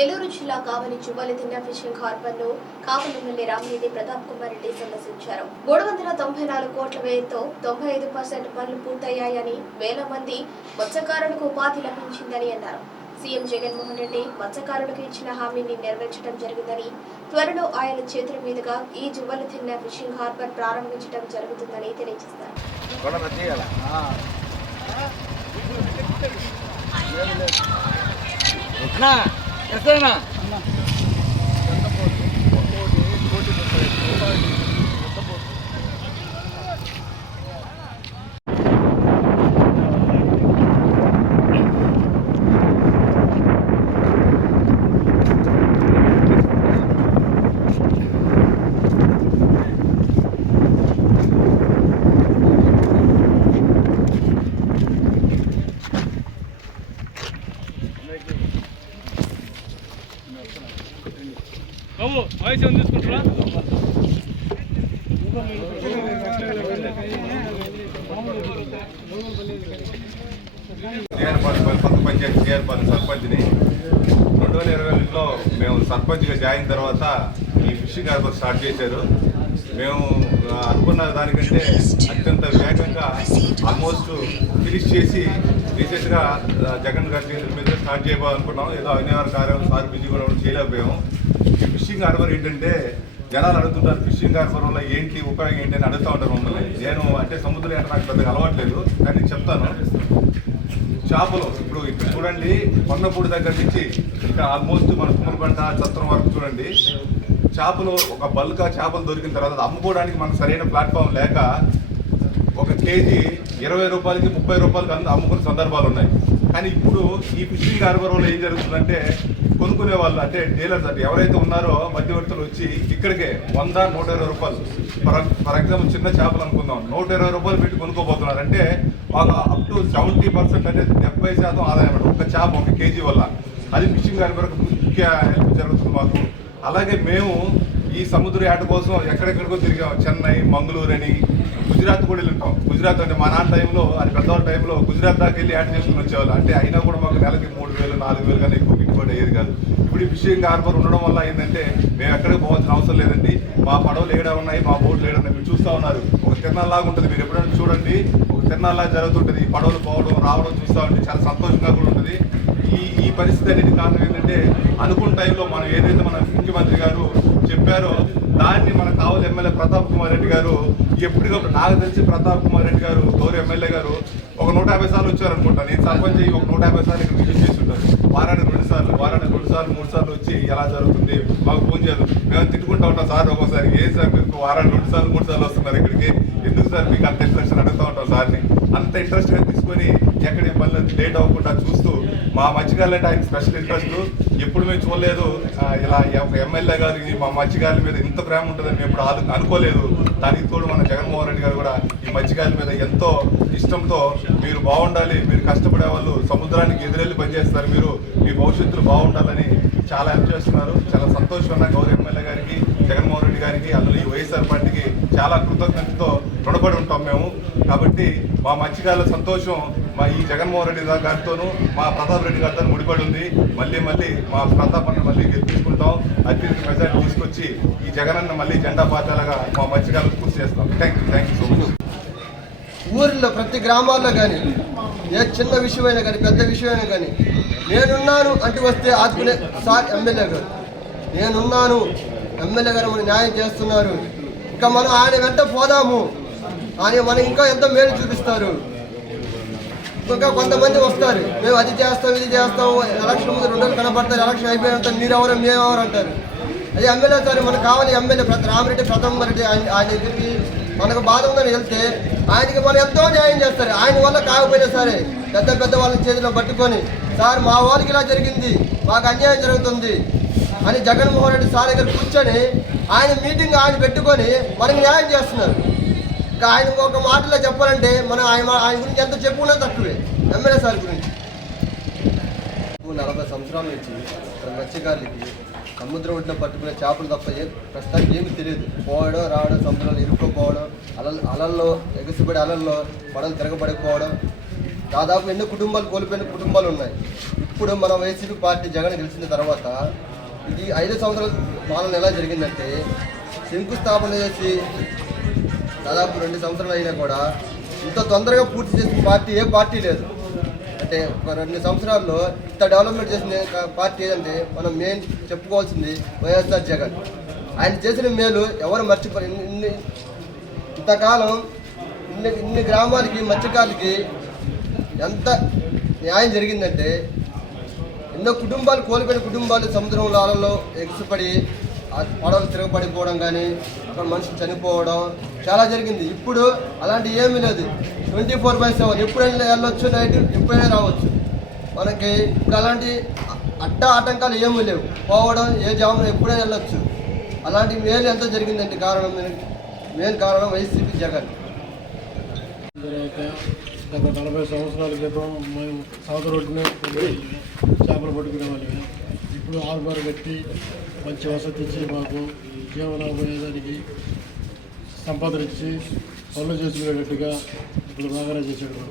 నెల్లూరు జిల్లా కావలి జువ్వలిదిన్న ఫిషింగ్ హార్బర్ను కావలి ఎమ్మెల్యే రామిరెడ్డి ప్రతాప్ కుమార్ రెడ్డి సందర్శించారు. మూడు వందల తొంభై నాలుగు కోట్ల వ్యయంతో తొంభై ఐదు పర్సెంట్ పనులు పూర్తయ్యాయని వేల మంది మత్స్యకారులకు ఉపాధి లభించిందని అన్నారు. సీఎం జగన్మోహన్ రెడ్డి మత్స్యకారులకు ఇచ్చిన హామీని నెరవేర్చడం జరిగిందని త్వరలో ఆయన చేతుల మీదుగా ఈ జువ్వలిదిన్న ఫిషింగ్ హార్బర్ ప్రారంభించడం జరుగుతుందని తెలియజేశారు గొడవ బాబు వయసు ఏం తీసుకుంటారా జీఆర్పాలెం కొత్త పంచాయతీ జీఆర్పాలెం సర్పంచ్ని రెండు వేల ఇరవై ఒకటిలో మేము సర్పంచ్గా జాయిన్ తర్వాత ఈ ఫిషింగ్ హార్బర్ స్టార్ట్ చేశారు. మేము అనుకున్న దానికంటే అత్యంత వేగంగా ఆల్మోస్ట్ ఫినిష్ చేసి రీసెంట్గా జగన్ గారి చేతుల మీద స్టార్ట్ చేయబోనుకున్నాం ఏదో అనివార్య కార్యం సార్ బిజీ కూడా చేయలేకపోయాం చేయలేకపోయాము. ఈ ఫిషింగ్ హార్బర్ ఏంటంటే జనాలు అడుగుతుంటారు ఫిషింగ్ హార్బర్ వల్ల ఏంటి ఉపయోగం ఏంటి అని అడుగుతూ ఉంటారు మమ్మల్ని. నేను అంటే సముద్రం అంటే నాకు పెద్దగా అలవాట్లేదు కానీ చెప్తాను. చేపలు ఇప్పుడు ఇక్కడ చూడండి కొండపూడి దగ్గర నుంచి ఇక్కడ ఆల్మోస్ట్ మన తుమ్మలపంట చత్రం వరకు చూడండి. చేపలు ఒక బల్క్ చేపలు దొరికిన తర్వాత అది అమ్ముకోవడానికి మనకు సరైన ప్లాట్ఫామ్ లేక ఒక కేజీ ఇరవై రూపాయలకి ముప్పై రూపాయలకి అంత అమ్ముకునే సందర్భాలు ఉన్నాయి. కానీ ఇప్పుడు ఈ ఫిషింగ్ హార్బర్ ఏం జరుగుతుందంటే కొనుక్కునే వాళ్ళు అంటే డీలర్స్ అంటే ఎవరైతే ఉన్నారో మధ్యవర్తులు వచ్చి ఇక్కడికే వంద నూట ఇరవై రూపాయలు. ఫర్ ఫర్ ఎగ్జాంపుల్ చిన్న చేపలు అనుకుందాం. నూట ఇరవై రూపాయలు పెట్టి కొనుక్కోబోతున్నారు. అంటే మాకు అప్ టు సెవెంటీ పర్సెంట్ అంటే డెబ్బై శాతం ఆదాయం ఒక చేప ఒక కేజీ వల్ల. అది ఫిషింగ్ హార్బర్ ముఖ్య హెల్ప్ జరుగుతుంది మాకు. అలాగే మేము ఈ సముద్ర యాట కోసం ఎక్కడెక్కడికో తిరిగాం. చెన్నై మంగళూరు అని. గుజరాత్ కూడా వెళ్ళి ఉంటాం గుజరాత్ అంటే మా నాన్న టైంలో అది పెద్దవాళ్ళ టైంలో గుజరాత్ దాకా వెళ్ళి యాడ్ చేసుకుని వచ్చేవాళ్ళు. అంటే అయినా కూడా మాకు నెలకి మూడు వేలు నాలుగు వేలు కానీ ఎక్కువ గిట్టుబాటు అయ్యేది కాదు. ఇప్పుడు ఈ ఫిషింగ్ హార్బర్ ఉండడం వల్ల ఏంటంటే మేము ఎక్కడికి పోవాల్సిన అవసరం లేదండి. మా పడవలు ఏడా ఉన్నాయి మా బోట్లు ఏడా ఉన్నాయి మీరు చూస్తూ ఉన్నారు. ఒక తిరణాలాగా ఉంటుంది. మీరు ఎప్పుడైనా చూడండి. ఒక తిరణాలాగా జరుగుతుంటుంది. పడవలు పోవడం రావడం చూస్తూ ఉంటే చాలా సంతోషంగా కూడా ఉంటుంది. పరిస్థితి అనేది కారణం ఏంటంటే అనుకున్న టైంలో మనం ఏదైతే మన ముఖ్యమంత్రి గారు చెప్పారో దాన్ని మన కావాలి ఎమ్మెల్యే ప్రతాప్ కుమార్ రెడ్డి గారు ఎప్పటికప్పుడు నాకు తెలిసి ప్రతాప్ కుమార్ రెడ్డి గారు గౌరవ ఎమ్మెల్యే గారు ఒక నూట యాభై సార్లు వచ్చారనుకుంటా. నేను సర్పంచ్ అయ్యి ఒక నూట యాభై సార్లు ఇక్కడ విజిట్ చేసి ఉంటారు వారానికి రెండు సార్లు వారానికి రెండు సార్లు మూడు సార్లు వచ్చి ఎలా జరుగుతుంది? మాకు ఫోన్ చేయదు. మేము తిట్టుకుంటా ఉంటాం సార్ ఒక్కోసారి ఏ సార్ మీకు వారానికి రెండు సార్లు మూడు సార్లు వస్తున్నారు ఇక్కడికి? ఎందుకు సార్ మీకు అంత ఇంట్రెస్ట్ అడుగుతా అడుగుతూ ఉంటాం సార్ని? అంత ఇంట్రెస్ట్గా తీసుకొని ఎక్కడ పనులు లేట్ అవ్వకుండా చూస్తూ మా మధ్యగాళ్ళు అంటే ఆయన స్పెషల్ ఇంట్రెస్ట్ ఎప్పుడు మేము చూడలేదు. ఇలా ఒక ఎమ్మెల్యే గారికి మా మధ్యగాళ్ళ మీద ఇంత ప్రేమ ఉంటుందని మేము ఇప్పుడు అనుకోలేదు. దానికి తోడు మన జగన్మోహన్ రెడ్డి గారు కూడా ఈ మధ్యగాళ్ళ మీద ఎంతో ఇష్టంతో మీరు బాగుండాలి మీరు కష్టపడే వాళ్ళు సముద్రానికి ఎదురెళ్ళి పనిచేస్తారు మీరు మీ భవిష్యత్తులో బాగుండాలని చాలా హెల్ప్ చేస్తున్నారు. చాలా సంతోషంగా గౌరవ ఎమ్మెల్యే గారికి జగన్మోహన్ రెడ్డి గారికి అందులో ఈ వైఎస్ఆర్ పార్టీకి చాలా కృతజ్ఞతతో రుణపడి ఉంటాం మేము. కాబట్టి మా మత్స్యకారుల సంతోషం మా ఈ జగన్మోహన్ రెడ్డి గారితోనూ మా ప్రతాప్ రెడ్డి గారితో ముడిపడి ఉంది మళ్ళీ మళ్ళీ మా ప్రతాప్ అన్న మళ్ళీ గెలిపించుకుంటాం అత్యధిక మెజార్టీ తీసుకొచ్చి ఈ జగనన్న మళ్ళీ జెండా పాతాలుగా మా మత్స్యకారులకు కృషి చేస్తాం. Thank you thank you so much ఊరిలో ప్రతి గ్రామాల్లో కానీ ఏ చిన్న విషయమైనా కానీ పెద్ద విషయమైనా కానీ నేనున్నాను అంటూ వస్తే ఆదుకునే సార్ ఎమ్మెల్యే గారు. నేనున్నాను ఎమ్మెల్యే గారు మన న్యాయం చేస్తున్నారు. ఇంకా మనం ఆయన వెంట పోదాము. ఆయన మనం ఇంకా ఎంతో మేలు చూపిస్తారు. ఇంకా కొంతమంది వస్తారు. మేము అది చేస్తాం ఇది చేస్తాం ఎలక్షన్ ముందు రెండు రోజులు కనబడతారు ఎలక్షన్ అయిపోయినంత మీరు ఎవరు మేము ఎవరు అంటారు. అది ఎమ్మెల్యే సార్ మనకు కావాలి ఎమ్మెల్యే ప్రతి రామరెడ్డి ప్రథమ రెడ్డి ఆయన ఆయన మనకు బాధ ఉందని వెళ్తే ఆయనకి మనం ఎంతో న్యాయం చేస్తారు. ఆయన వల్ల కాకపోయినా సరే పెద్ద పెద్ద వాళ్ళని చేతిలో పట్టుకొని సార్ మా వాళ్ళకి ఇలా జరిగింది మాకు అన్యాయం జరుగుతుంది అని జగన్మోహన్ రెడ్డి సార్ దగ్గర కూర్చొని ఆయన మీటింగ్ ఆయన పెట్టుకొని మనకి న్యాయం చేస్తున్నారు. ఇంకా ఆయన ఒక మాటలో చెప్పాలంటే మనం ఆయన ఆయన గురించి ఎంత చెప్పుకున్నా తక్కువే. ఎమ్మెల్యే సార్ గురించి. నలభై సంవత్సరాల నుంచి మన మత్స్యకారులకి సముద్రం ఒడ్డున పట్టుకునే చేపలు తప్ప ఏ ప్రస్తుతానికి ఏమీ తెలియదు. పోవడం రావడం సముద్రంలో ఇరుక్కుపోవడం అలల్ అలల్లో ఎగసిపడి అలల్లో పడలు తిరగబడిపోవడం. దాదాపు ఎన్నో కుటుంబాలు కోల్పోయిన కుటుంబాలు ఉన్నాయి. ఇప్పుడు మన వైసీపీ పార్టీ జగన్ గెలిచిన తర్వాత ఇది ఐదు సంవత్సరాల పాలన ఎలా జరిగిందంటే శంకుస్థాపన చేసి దాదాపు రెండు సంవత్సరాలు అయినా కూడా ఇంత తొందరగా పూర్తి చేసిన పార్టీ ఏ పార్టీ లేదు. అంటే ఒక రెండు సంవత్సరాల్లో ఇంత డెవలప్మెంట్ చేసిన పార్టీ ఏదంటే మనం మెయిన్ చెప్పుకోవాల్సింది వైఎస్ఆర్ జగన్. ఆయన చేసిన మేలు ఎవరు మర్చిపో ఇన్ని ఇంతకాలం ఇన్ని ఇన్ని గ్రామాలకి మత్స్యకారులకి ఎంత న్యాయం జరిగిందంటే ఎన్నో కుటుంబాలు కోల్పోయిన కుటుంబాలు సముద్రంలో అలల్లో ఎగిసిపడి పడవలు తిరగబడిపోవడం కానీ అక్కడ మనుషులు చనిపోవడం చాలా జరిగింది. ఇప్పుడు అలాంటి ఏమీ లేదు. ట్వంటీ ఫోర్ బై సెవెన్ ఎప్పుడైనా వెళ్ళొచ్చు నైట్ ఎప్పుడైనా రావచ్చు. మనకి ఇప్పుడు అలాంటి అడ్డ ఆటంకాలు ఏమీ లేవు. పోవడం ఏ జామున ఎప్పుడైనా వెళ్ళొచ్చు. అలాంటి మేలు ఎంత జరిగిందండి కారణం మెయిన్ కారణం వైసీపీ జగన్. గత నలభై సంవత్సరాల క్రితం మేము సౌత్ రోడ్డునే చేపలు పట్టుకునే వాళ్ళమే ఇప్పుడు ఆల్బార్ కట్టి మంచి వసతి ఇచ్చి మాకు జీవనోపాయానికి సంపాదన ఇచ్చి పనులు చేసుకునేటట్టుగా ఇప్పుడు బాగానే చేశాడు.